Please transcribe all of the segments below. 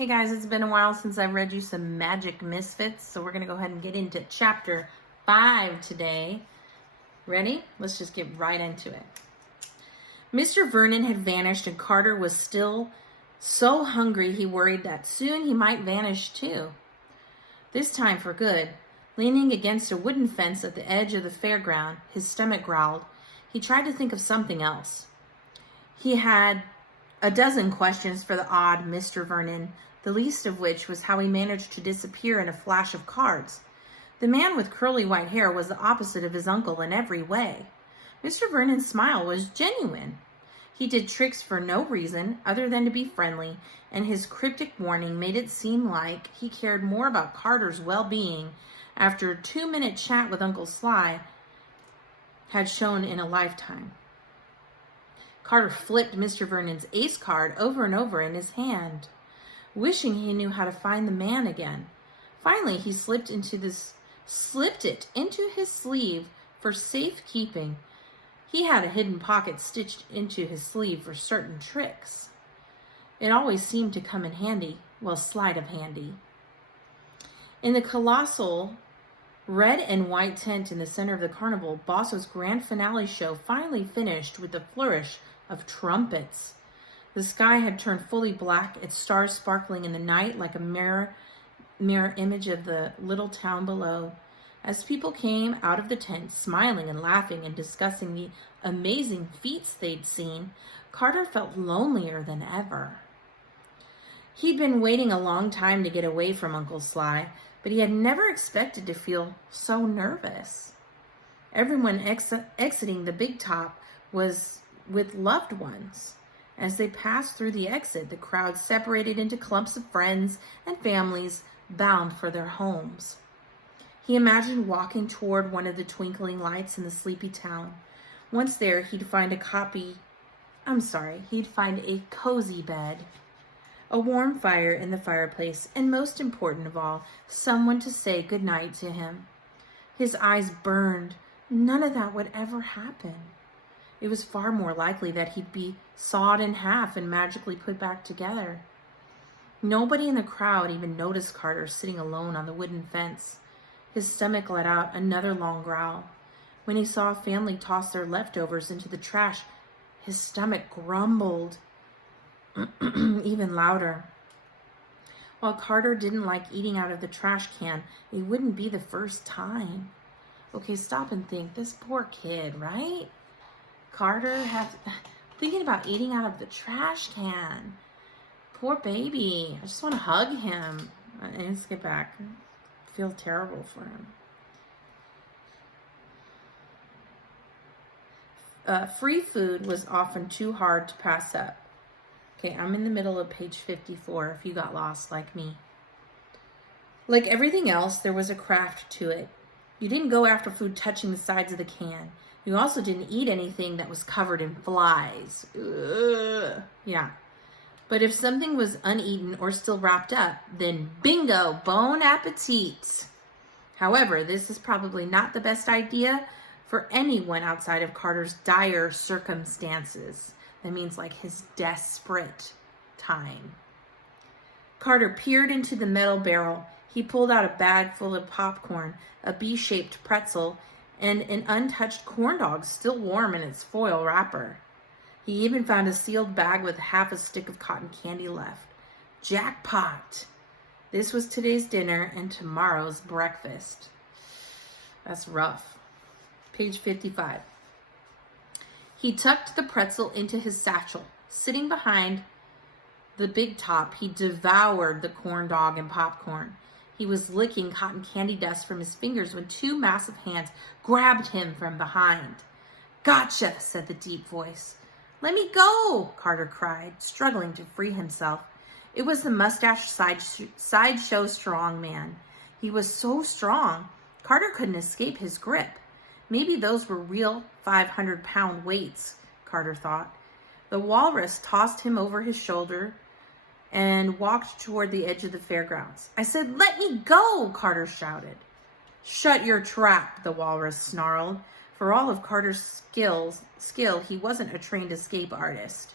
Hey guys, it's been a while since I've read you some Magic Misfits, so we're going to go ahead and get into chapter 5 today. Ready? Let's just get right into it. Mr. Vernon had vanished and Carter was still so hungry he worried that soon he might vanish too. This time for good. Leaning against a wooden fence at the edge of the fairground, his stomach growled. He tried to think of something else. He had a dozen questions for the odd Mr. Vernon, the least of which was how he managed to disappear in a flash of cards. The man with curly white hair was the opposite of his uncle in every way. Mr. Vernon's smile was genuine. He did tricks for no reason other than to be friendly, and his cryptic warning made it seem like he cared more about Carter's well-being after a 2-minute chat with Uncle Sly had shown in a lifetime. Carter flipped Mr. Vernon's ace card over and over in his hand, wishing he knew how to find the man again. Finally, he slipped it into his sleeve for safekeeping. He had a hidden pocket stitched into his sleeve for certain tricks. It always seemed to come in handy, well, sleight of handy. In the colossal red and white tent in the center of the carnival, Bosso's grand finale show finally finished with a flourish of trumpets. The sky had turned fully black, its stars sparkling in the night like a mirror image of the little town below. As people came out of the tent, smiling and laughing and discussing the amazing feats they'd seen, Carter felt lonelier than ever. He'd been waiting a long time to get away from Uncle Sly, but he had never expected to feel so nervous. Everyone exiting the big top was with loved ones. As they passed through the exit, the crowd separated into clumps of friends and families bound for their homes. He imagined walking toward one of the twinkling lights in the sleepy town. Once there, he'd find a cozy bed, a warm fire in the fireplace, and most important of all, someone to say goodnight to him. His eyes burned. None of that would ever happen. It was far more likely that he'd be sawed in half and magically put back together. Nobody in the crowd even noticed Carter sitting alone on the wooden fence. His stomach let out another long growl. When he saw a family toss their leftovers into the trash, his stomach grumbled even louder. While Carter didn't like eating out of the trash can, it wouldn't be the first time. Okay, stop and think. This poor kid, right? Carter thinking about eating out of the trash can. Poor baby. I just want to hug him. Let's get back. I feel terrible for him. Free food was often too hard to pass up. Okay, I'm in the middle of page 54 if you got lost like me. Like everything else, there was a craft to it. You didn't go after food touching the sides of the can. You also didn't eat anything that was covered in flies. Ugh. Yeah. But if something was uneaten or still wrapped up, then bingo, bon appetit. However, this is probably not the best idea for anyone outside of Carter's dire circumstances. That means like his desperate time. Carter peered into the metal barrel. He pulled out a bag full of popcorn, a B-shaped pretzel, and an untouched corn dog still warm in its foil wrapper. He even found a sealed bag with half a stick of cotton candy left. Jackpot! This was today's dinner and tomorrow's breakfast. That's rough. Page 55. He tucked the pretzel into his satchel. Sitting behind the big top, he devoured the corn dog and popcorn. He was licking cotton candy dust from his fingers when two massive hands grabbed him from behind. "Gotcha," said the deep voice. "Let me go," Carter cried, struggling to free himself. It was the mustached sideshow strongman. He was so strong, Carter couldn't escape his grip. Maybe those were real 500-pound weights, Carter thought. The walrus tossed him over his shoulder and walked toward the edge of the fairgrounds. "I said, let me go," Carter shouted. "Shut your trap," the walrus snarled. For all of Carter's skill, he wasn't a trained escape artist.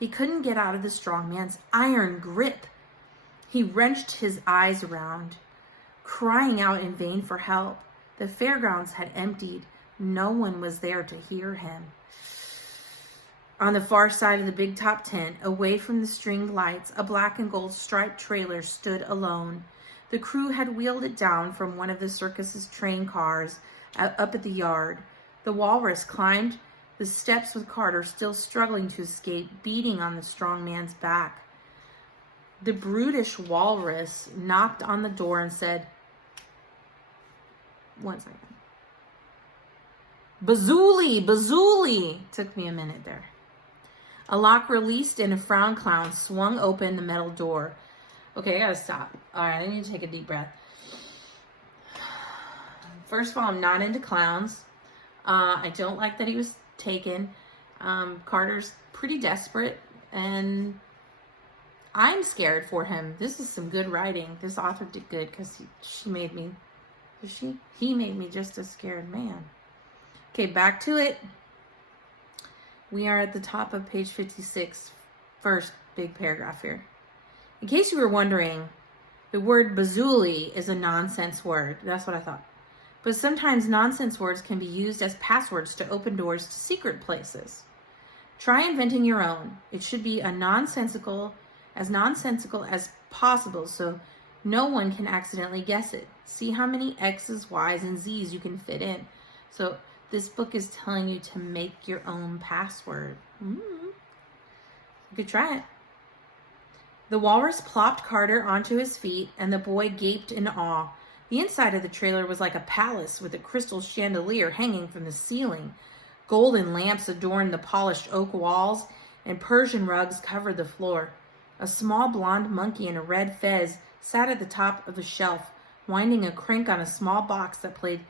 He couldn't get out of the strong man's iron grip. He wrenched his eyes around, crying out in vain for help. The fairgrounds had emptied. No one was there to hear him. On the far side of the big top tent, away from the stringed lights, a black and gold striped trailer stood alone. The crew had wheeled it down from one of the circus's train cars up at the yard. The walrus climbed the steps with Carter still struggling to escape, beating on the strong man's back. The brutish walrus knocked on the door and said, "One second. Bazooly, Bazooly." Took me a minute there. A lock released and a frown clown swung open the metal door. Okay, I gotta stop. All right, I need to take a deep breath. First of all, I'm not into clowns. I don't like that he was taken. Carter's pretty desperate, and I'm scared for him. This is some good writing. This author did good because he made me just a scared man. Okay, back to it. We are at the top of page 56, first big paragraph here. In case you were wondering, the word bazooly is a nonsense word. That's what I thought. But sometimes nonsense words can be used as passwords to open doors to secret places. Try inventing your own. It should be nonsensical as possible so no one can accidentally guess it. See how many X's, Y's, and Z's you can fit in. So this book is telling you to make your own password. You could try it. The walrus plopped Carter onto his feet, and the boy gaped in awe. The inside of the trailer was like a palace with a crystal chandelier hanging from the ceiling. Golden lamps adorned the polished oak walls, and Persian rugs covered the floor. A small blonde monkey in a red fez sat at the top of a shelf, winding a crank on a small box that played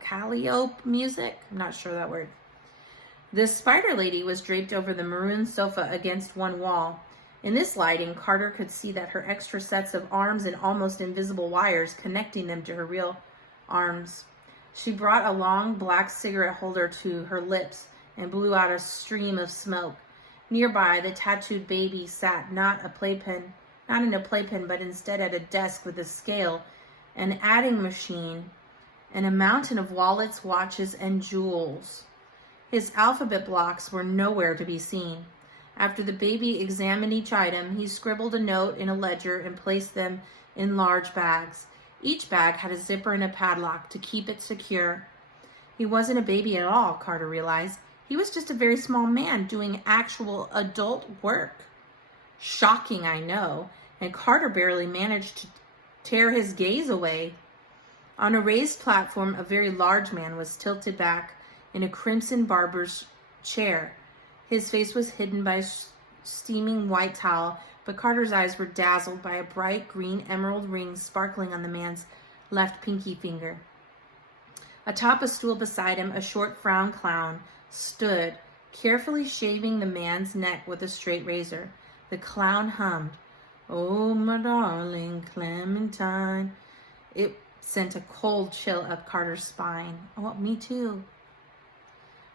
calliope music. I'm not sure that word. The spider lady was draped over the maroon sofa against one wall. In this lighting, Carter could see that her extra sets of arms and almost invisible wires connecting them to her real arms. She brought a long black cigarette holder to her lips and blew out a stream of smoke. Nearby, the tattooed baby sat not in a playpen, but instead at a desk with a scale, an adding machine, and a mountain of wallets, watches, and jewels. His alphabet blocks were nowhere to be seen. After the baby examined each item, he scribbled a note in a ledger and placed them in large bags. Each bag had a zipper and a padlock to keep it secure. He wasn't a baby at all, Carter realized. He was just a very small man doing actual adult work. Shocking, I know, and Carter barely managed to tear his gaze away. On a raised platform, a very large man was tilted back in a crimson barber's chair. His face was hidden by a steaming white towel, but Carter's eyes were dazzled by a bright green emerald ring sparkling on the man's left pinky finger. Atop a stool beside him, a short frown clown stood, carefully shaving the man's neck with a straight razor. The clown hummed, "Oh, my darling Clementine." It sent a cold chill up Carter's spine. Oh, me too.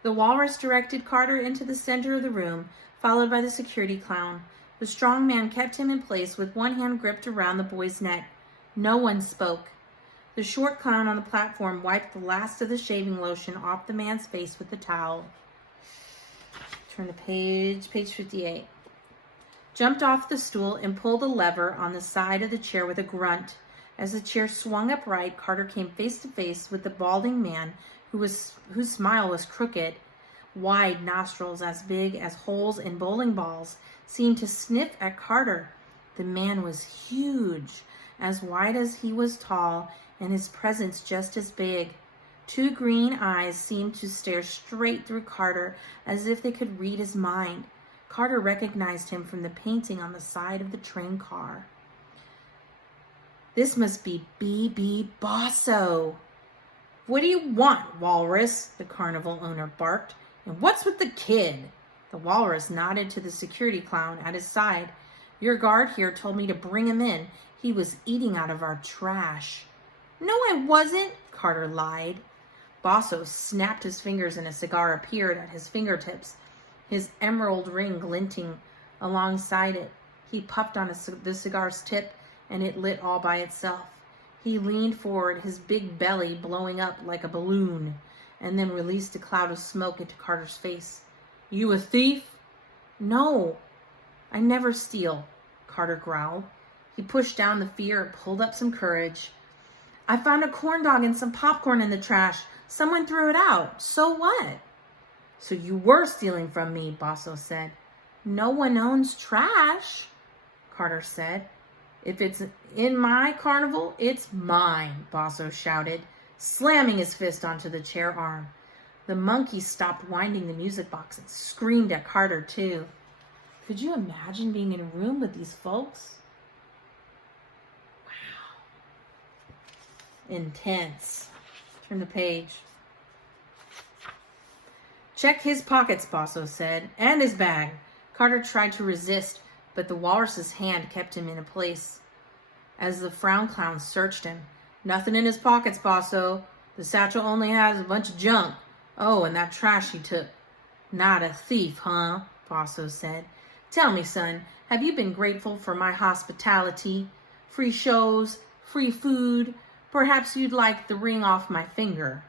The walrus directed Carter into the center of the room, followed by the security clown. The strong man kept him in place with one hand gripped around the boy's neck. No one spoke. The short clown on the platform wiped the last of the shaving lotion off the man's face with the towel. Turn to page 58. Jumped off the stool and pulled a lever on the side of the chair with a grunt. As the chair swung upright, Carter came face to face with the balding man whose smile was crooked. Wide nostrils as big as holes in bowling balls seemed to sniff at Carter. The man was huge, as wide as he was tall, and his presence just as big. Two green eyes seemed to stare straight through Carter as if they could read his mind. Carter recognized him from the painting on the side of the train car. This must be B.B. Bosso. "What do you want, walrus?" the carnival owner barked. "And what's with the kid?" The walrus nodded to the security clown at his side. "Your guard here told me to bring him in. He was eating out of our trash." "No, I wasn't," Carter lied. Bosso snapped his fingers and a cigar appeared at his fingertips, his emerald ring glinting alongside it. He puffed on the cigar's tip, and it lit all by itself. He leaned forward, his big belly blowing up like a balloon, and then released a cloud of smoke into Carter's face. "You a thief?" "No, I never steal," Carter growled. He pushed down the fear and pulled up some courage. "I found a corn dog and some popcorn in the trash. Someone threw it out. So what?" "So you were stealing from me," Bosso said. "No one owns trash," Carter said. "If it's in my carnival, it's mine," Bosso shouted, slamming his fist onto the chair arm. The monkey stopped winding the music box and screamed at Carter, too. Could you imagine being in a room with these folks? Wow. Intense. Turn the page. "Check his pockets," Bosso said, "and his bag." Carter tried to resist, but the walrus's hand kept him in place as the frown clown searched him. "Nothing in his pockets, Bosso. The satchel only has a bunch of junk. Oh, and that trash he took." "Not a thief, huh?" Bosso said. "Tell me, son, have you been grateful for my hospitality? Free shows, free food? Perhaps you'd like the ring off my finger."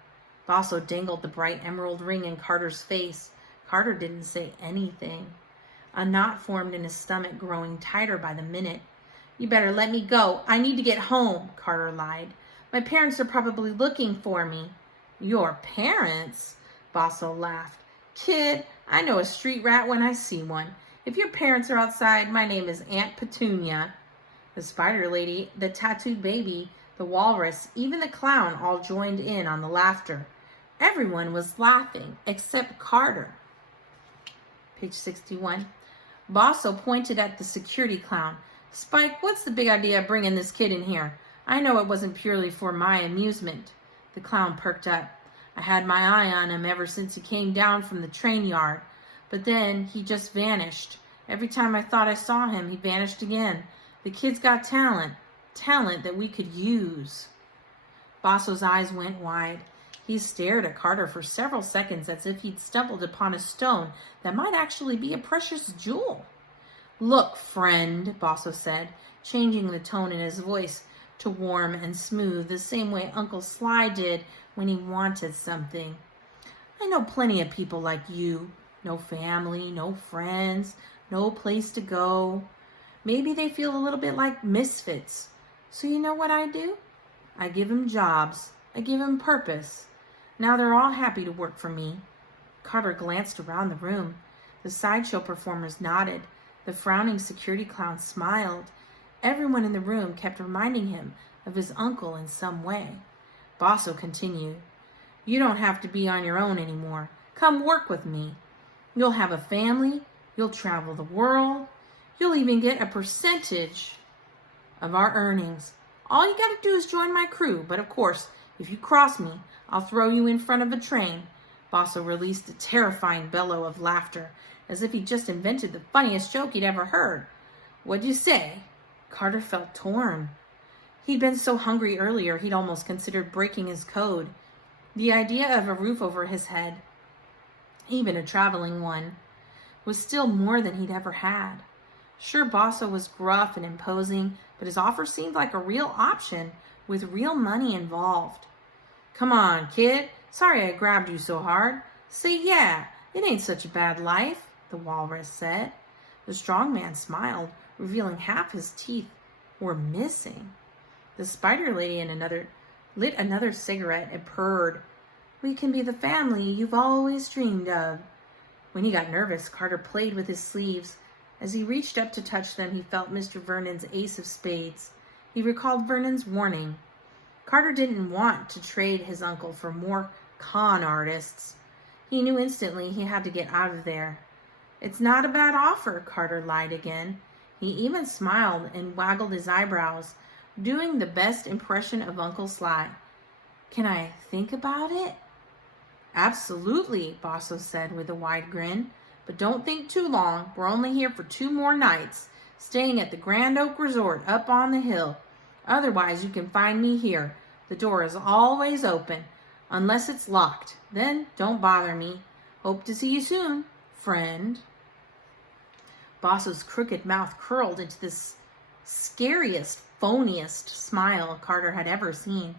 Bosso dangled the bright emerald ring in Carter's face. Carter didn't say anything. A knot formed in his stomach, growing tighter by the minute. "You better let me go. I need to get home," Carter lied. "My parents are probably looking for me." "Your parents?" Bosso laughed. "Kid, I know a street rat when I see one. If your parents are outside, my name is Aunt Petunia." The spider lady, the tattooed baby, the walrus, even the clown all joined in on the laughter. Everyone was laughing except Carter. Page 61. Bosso pointed at the security clown. "Spike, what's the big idea of bringing this kid in here? I know it wasn't purely for my amusement." The clown perked up. "I had my eye on him ever since he came down from the train yard. But then he just vanished. Every time I thought I saw him, he vanished again. The kid's got talent that we could use." Bosso's eyes went wide. He stared at Carter for several seconds as if he'd stumbled upon a stone that might actually be a precious jewel. "Look, friend," Bosso said, changing the tone in his voice to warm and smooth, the same way Uncle Sly did when he wanted something. "I know plenty of people like you. No family, no friends, no place to go. Maybe they feel a little bit like misfits. So you know what I do? I give them jobs. I give them purpose. Now they're all happy to work for me." Carter glanced around the room. The sideshow performers nodded. The frowning security clown smiled. Everyone in the room kept reminding him of his uncle in some way. Bosso continued. "You don't have to be on your own anymore. Come work with me. You'll have a family. You'll travel the world. You'll even get a percentage of our earnings. All you got to do is join my crew. But of course, if you cross me, I'll throw you in front of a train." Bosso released a terrifying bellow of laughter, as if he'd just invented the funniest joke he'd ever heard. "What'd you say?" Carter felt torn. He'd been so hungry earlier, he'd almost considered breaking his code. The idea of a roof over his head, even a traveling one, was still more than he'd ever had. Sure, Bosso was gruff and imposing, but his offer seemed like a real option with real money involved. "Come on, kid. Sorry I grabbed you so hard. Say yeah, it ain't such a bad life," the walrus said. The strongman smiled, revealing half his teeth were missing. The spider lady lit another cigarette and purred. "We can be the family you've always dreamed of." When he got nervous, Carter played with his sleeves. As he reached up to touch them, he felt Mr. Vernon's ace of spades. He recalled Vernon's warning. Carter didn't want to trade his uncle for more con artists. He knew instantly he had to get out of there. "It's not a bad offer," Carter lied again. He even smiled and waggled his eyebrows, doing the best impression of Uncle Sly. "Can I think about it?" "Absolutely," Bosso said with a wide grin. "But don't think too long. We're only here for 2 more nights, staying at the Grand Oak Resort up on the hill. Otherwise, you can find me here. The door is always open, unless it's locked. Then don't bother me. Hope to see you soon, friend." Bosso's crooked mouth curled into this scariest, phoniest smile Carter had ever seen.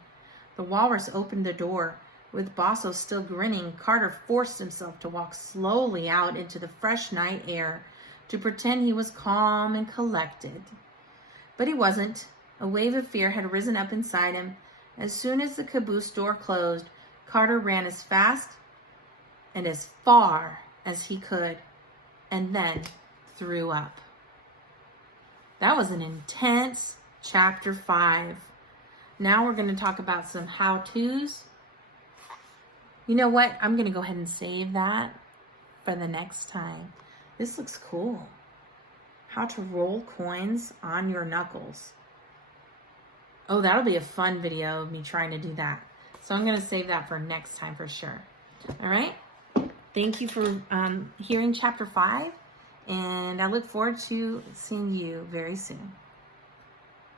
The walrus opened the door. With Bosso still grinning, Carter forced himself to walk slowly out into the fresh night air to pretend he was calm and collected. But he wasn't. A wave of fear had risen up inside him. As soon as the caboose door closed, Carter ran as fast and as far as he could, and then threw up. That was an intense chapter 5. Now we're going to talk about some how-tos. You know what? I'm going to go ahead and save that for the next time. This looks cool. How to roll coins on your knuckles. Oh, that'll be a fun video of me trying to do that. So I'm going to save that for next time for sure. All right. Thank you for hearing chapter 5. And I look forward to seeing you very soon.